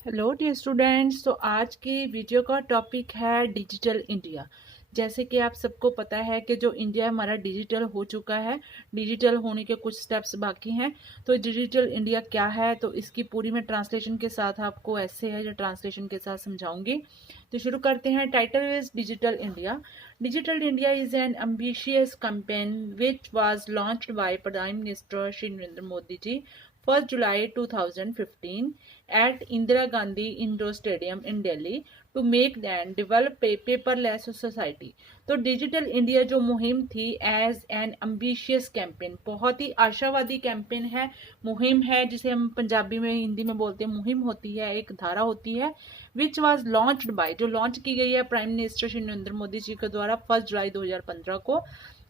Hello dear students. तो आज की वीडियो का टॉपिक है डिजिटल इंडिया। जैसे कि आप सबको पता है कि जो इंडिया हमारा डिजिटल हो चुका है, डिजिटल होने के कुछ स्टेप्स बाकी हैं। तो डिजिटल इंडिया क्या है, तो इसकी पूरी मैं ट्रांसलेशन के साथ आपको ऐसे है जो ट्रांसलेशन के साथ समझाऊंगी। तो शुरू करते हैं। Title is digital India. Digital India is an ambitious campaign which was launched by prime minister Shri Narendra Modi ji 1st July 2015 at Indira Gandhi Indoor Stadium in Delhi to make and develop a paperless society। तो digital India जो मुहिम थी as an ambitious campaign, बहुत ही आशावादी campaign है, मुहिम है, जिसे हम पंजाबी में हिंदी में बोलते हैं मुहिम होती है, एक धारा होती है। विच वाज लॉन्च्ड बाय, जो लॉन्च की गई है प्राइम मिनिस्टर श्री नरेंद्र मोदी जी के द्वारा 1 जुलाई 2015 को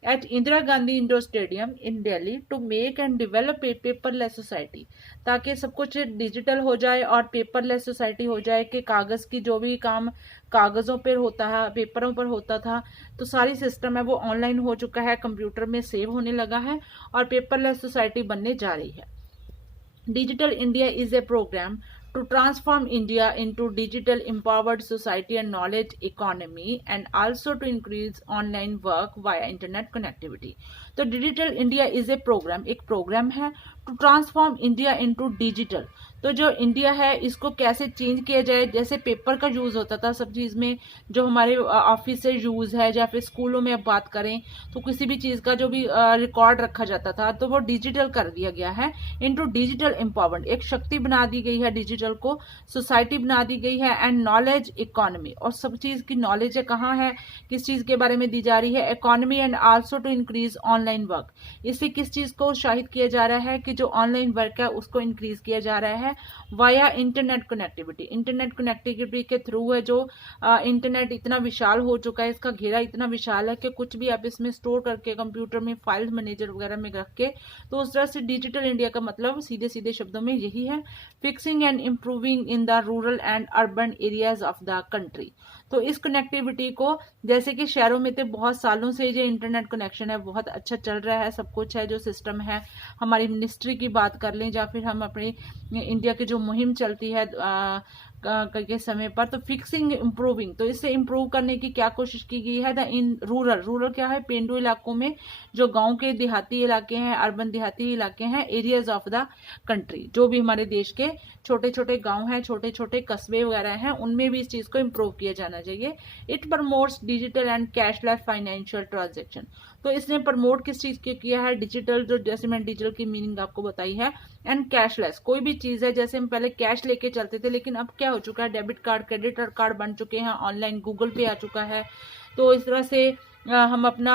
at Indira Gandhi indoor stadium in Delhi to make and develop a paperless society, ताकि सब कुछ डिजिटल हो जाए और पेपरलेस सोसाइटी हो जाए कि कागज की जो भी काम कागजों पर होता है, पेपरों पर होता था, तो सारी सिस्टम है वो ऑनलाइन हो चुका है, कंप्यूटर में सेव होने लगा है और पेपरलेस सोसाइटी बनने जा रही है। Digital India is a program to transform India into digital empowered society and knowledge economy and also to increase online work via internet connectivity। तो digital India is a programme, एक programme है to transform India into digital. तो जो India है इसको कैसे change किया जाए, जैसे पेपर का यूज होता था सब चीज में, जो हमारे ऑफिस से यूज है या फिर स्कूलों में अब बात करें तो किसी भी चीज का जो भी रिकॉर्ड रखा जाता था तो वो डिजिटल कर दिया गया है इनटू डिजिटल एम्पावरमेंट। एक शक्ति बना दी गई है डिजिटल को, सोसाइटी बना दी गई है एंड नॉलेज इकोनॉमी, और सब चीज की नॉलेज है कहाँ है, किस चीज के बारे में दी जा रही है, economy and also to increase online work. इससे किस चीज को उत्साहित किया जा रहा है कि जो ऑनलाइन वर्क है उसको इंक्रीज किया जा रहा है via internet connectivity. Internet connectivity के थ्रू है जो इंटरनेट इतना विशाल हो चुका है, इसका घेरा इतना विशाल है कि कुछ भी आप इसमें स्टोर करके कंप्यूटर में फाइल मैनेजर वगैरह में रख के, तो उस तरह से डिजिटल इंडिया का मतलब सीधे सीधे शब्दों में यही है, fixing and improving in the rural and urban areas of the country. तो इस कनेक्टिविटी को, जैसे कि शहरों में तो बहुत सालों से जो इंटरनेट कनेक्शन है बहुत अच्छा चल रहा है, सब कुछ है, जो सिस्टम है, हमारी मिनिस्ट्री की बात कर लें या फिर हम अपने इंडिया की जो मुहिम चलती है के समय पर, तो फिक्सिंग इम्प्रूविंग, तो इससे इम्प्रूव करने की क्या कोशिश की गई है। द इन रूरल, रूरल क्या है, पेंडू इलाकों में, जो गांव के देहाती इलाके हैं, अर्बन देहाती इलाके हैं, एरियाज ऑफ द कंट्री, जो भी हमारे देश के छोटे छोटे गांव हैं, छोटे छोटे कस्बे वगैरह हैं, उनमें भी इस चीज को इम्प्रूव किया जाना चाहिए। It promotes digital and cashless financial transaction. तो इसने प्रमोट किस चीज के किया है, डिजिटल, जो जैसे मैंने डिजिटल की मीनिंग आपको बताई है, एंड कैशलेस, कोई भी चीज है, जैसे हम पहले कैश लेके चलते थे लेकिन अब क्या हो चुका है, डेबिट कार्ड क्रेडिट कार्ड बन चुके हैं, ऑनलाइन गूगल पे आ चुका है। तो इस तरह से हम अपना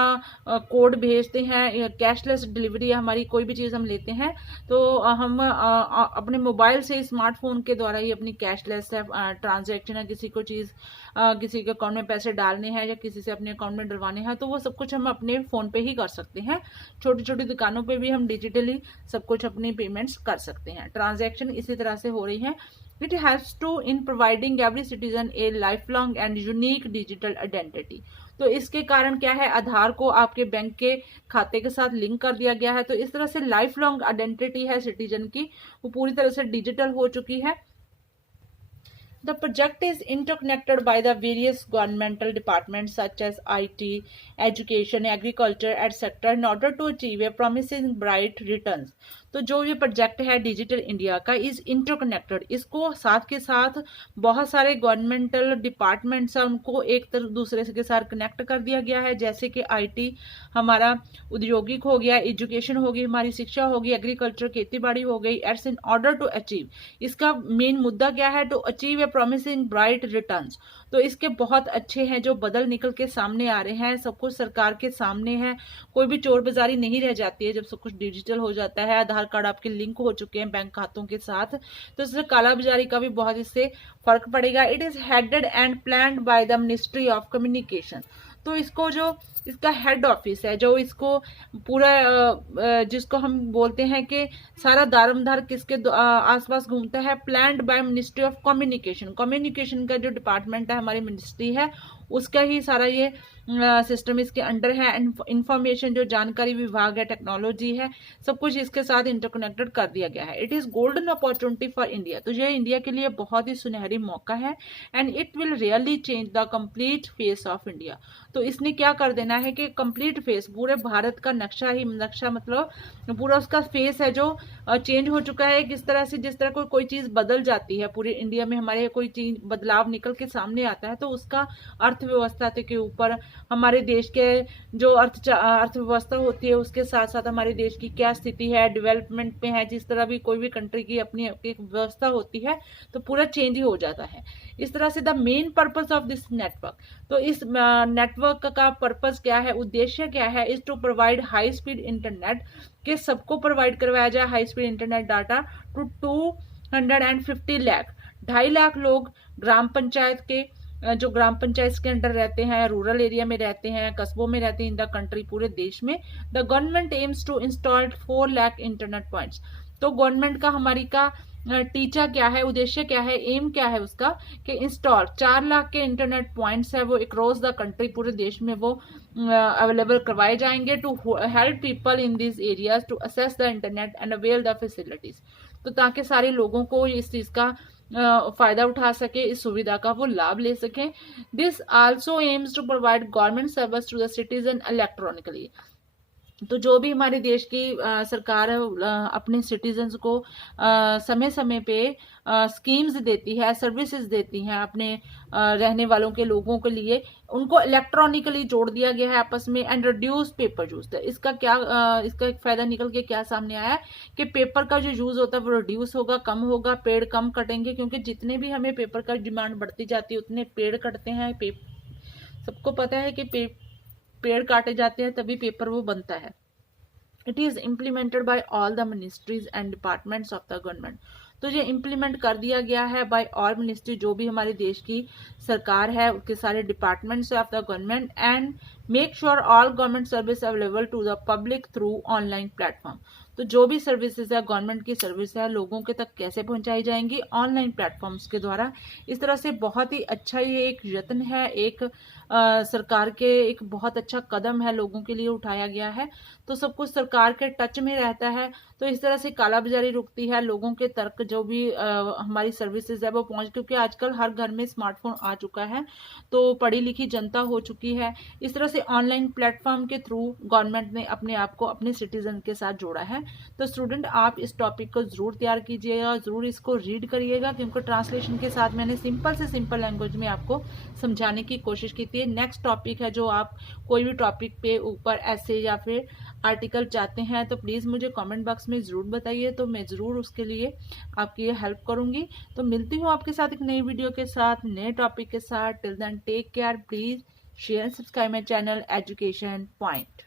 कोड भेजते हैं, कैशलेस डिलीवरी है हमारी, कोई भी चीज़ हम लेते हैं तो हम अपने मोबाइल से, स्मार्टफोन के द्वारा ही अपनी कैशलेस है ट्रांजैक्शन है, किसी को चीज़ किसी के अकाउंट में पैसे डालने हैं या किसी से अपने अकाउंट में डलवाने हैं तो वो सब कुछ हम अपने फ़ोन पे ही कर सकते हैं। छोटी छोटी दुकानों पे भी हम डिजिटली सब कुछ अपनी पेमेंट्स कर सकते हैं, ट्रांजैक्शन इसी तरह से हो रही है। It helps to in providing every citizen a lifelong and unique digital identity। तो इसके कारण क्या है, आधार को आपके बैंक के खाते के साथ लिंक कर दिया गया है, तो इस तरह से लाइफ लॉन्ग आइडेंटिटी है सिटीजन की, वो पूरी तरह से डिजिटल हो चुकी है। The project is interconnected by the various governmental departments such as IT, education, agriculture, etc. in order to achieve a promising bright returns। तो जो ये प्रोजेक्ट है डिजिटल इंडिया का इज इंटरकनेक्टेड, इसको साथ के साथ बहुत सारे गवर्नमेंटल डिपार्टमेंट्स हैं उनको एक तरह दूसरे के साथ कनेक्ट कर दिया गया है, जैसे कि IT हमारा औद्योगिक हो गया, एजुकेशन होगी, हमारी शिक्षा होगी, एग्रीकल्चर खेती बाड़ी हो गई। It's in order to achieve, इसका मेन मुद्दा क्या है, to achieve a promising bright returns. तो इसके बहुत अच्छे हैं जो बदल निकल के सामने आ रहे हैं, सब कुछ सरकार के सामने है, कोई भी चोर बाजारी नहीं रह जाती है जब सब कुछ डिजिटल हो जाता है। आधार कार्ड आपके लिंक हो चुके हैं बैंक खातों के साथ, तो इससे काला बाजारी का भी बहुत इससे फर्क पड़ेगा। It is headed and planned by the ministry of communication. तो इसको जो इसका हेड ऑफिस है, जो इसको पूरा जिसको हम बोलते हैं कि सारा दारमदार किसके आसपास घूमता है, planned by ministry of communication. Communication का जो डिपार्टमेंट है, हमारी मिनिस्ट्री है, उसका ही सारा ये सिस्टम इसके अंडर है। इंफॉर्मेशन जो जानकारी विभाग है, टेक्नोलॉजी है, सब कुछ इसके साथ इंटरकनेक्टेड कर दिया गया है। It is golden opportunity for India, तो ये इंडिया के लिए बहुत ही सुनहरी मौका है। And it will really change the complete face of India. तो इसने क्या कर देना है कि कंप्लीट फेस, पूरे भारत का नक्शा मतलब पूरा उसका फेस है जो चेंज हो चुका है। किस तरह से, जिस तरह कोई चीज बदल जाती है पूरे इंडिया में, हमारे कोई चीज बदलाव निकल के सामने आता है, तो उसका अर्थव्यवस्था के ऊपर, हमारे देश के जो अर्थव्यवस्था होती है उसके साथ साथ हमारे देश की क्या स्थिति है, डेवलपमेंट में है, जिस तरह भी कोई भी कंट्री की अपनी एक व्यवस्था होती है, तो पूरा चेंज ही हो जाता है। इस तरह से the main purpose of this network, तो इस नेटवर्क का पर्पस क्या है, उद्देश्य क्या है, is to provide high speed internet, कि सबको प्रोवाइड करवाया जाए high speed internet data to 250 lakh, 2.5 lakh लोग ग्राम पंचायत के, जो ग्राम पंचायत के अंडर रहते हैं, रूरल एरिया में रहते हैं, कस्बों में रहते हैं इन द कंट्री, पूरे देश में। The government aims to install 4 lakh internet points. तो गवर्नमेंट का हमारी का टीचा क्या है, उद्देश्य क्या है, एम क्या है उसका, कि इंस्टॉल 4 लाख के इंटरनेट पॉइंट्स है वो अक्रॉस द कंट्री, पूरे देश में वो अवेलेबल करवाए जाएंगे, to help people in this areas to access the internet and avail the facilities. तो ताकि सारे लोगों को इस चीज का फायदा उठा सके, इस सुविधा का वो लाभ ले सकें। This also aims to provide government service to the citizen electronically. तो जो भी हमारे देश की सरकार है अपने सिटीजन्स को समय समय पे स्कीम्स देती है, सर्विसेज देती हैं अपने रहने वालों के लोगों के लिए, उनको इलेक्ट्रॉनिकली जोड़ दिया गया है आपस में। एंड रिड्यूस पेपर यूज, इसका क्या इसका एक फायदा निकल के क्या सामने आया है कि पेपर का जो यूज होता है वो रिड्यूस होगा, कम होगा, पेड़ कम कटेंगे, क्योंकि जितने भी हमें पेपर का डिमांड बढ़ती जाती है उतने पेड़ कटते हैं। सबको पता है कि पेड़ काटे जाते हैं तभी पेपर वो बनता है। It is implemented by all the ministries and departments of the government. तो ये इम्प्लीमेंट कर दिया गया है बाय ऑल मिनिस्ट्री, जो भी हमारे देश की सरकार है उसके सारे departments of the government. And make sure all government service available to the public through online platform. तो जो भी सर्विसेज है, गवर्नमेंट की सर्विस है, लोगों के तक कैसे पहुंचाई जाएंगी, ऑनलाइन प्लेटफॉर्म्स के द्वारा। इस तरह से बहुत ही अच्छा ये एक यत्न है, एक सरकार के एक बहुत अच्छा कदम है, लोगों के लिए उठाया गया है। तो सब कुछ सरकार के टच में रहता है, तो इस तरह से कालाबाजारी रुकती है, लोगों के तर्क जो भी हमारी सर्विसेज है वो पहुंच, क्योंकि आजकल हर घर में स्मार्टफोन आ चुका है, तो पढ़ी लिखी जनता हो चुकी है। इस तरह से ऑनलाइन प्लेटफॉर्म के थ्रू गवर्नमेंट ने अपने आप को अपने सिटीजन के साथ जोड़ा है। तो स्टूडेंट आप इस टॉपिक को जरूर तैयार कीजिएगा, जरूर इसको रीड करिएगा, क्योंकि ट्रांसलेशन के साथ मैंने सिंपल से सिंपल लैंग्वेज में आपको समझाने की कोशिश की थी। नेक्स्ट टॉपिक है, जो आप कोई भी टॉपिक पे ऊपर ऐसे या फिर आर्टिकल चाहते हैं तो प्लीज मुझे कमेंट बॉक्स में जरूर बताइए, तो मैं जरूर उसके लिए आपकी हेल्प करूंगी। तो मिलती हूँ आपके साथ एक नई वीडियो के साथ, नए टॉपिक के साथ। Till then take care, please share subscribe my channel education point.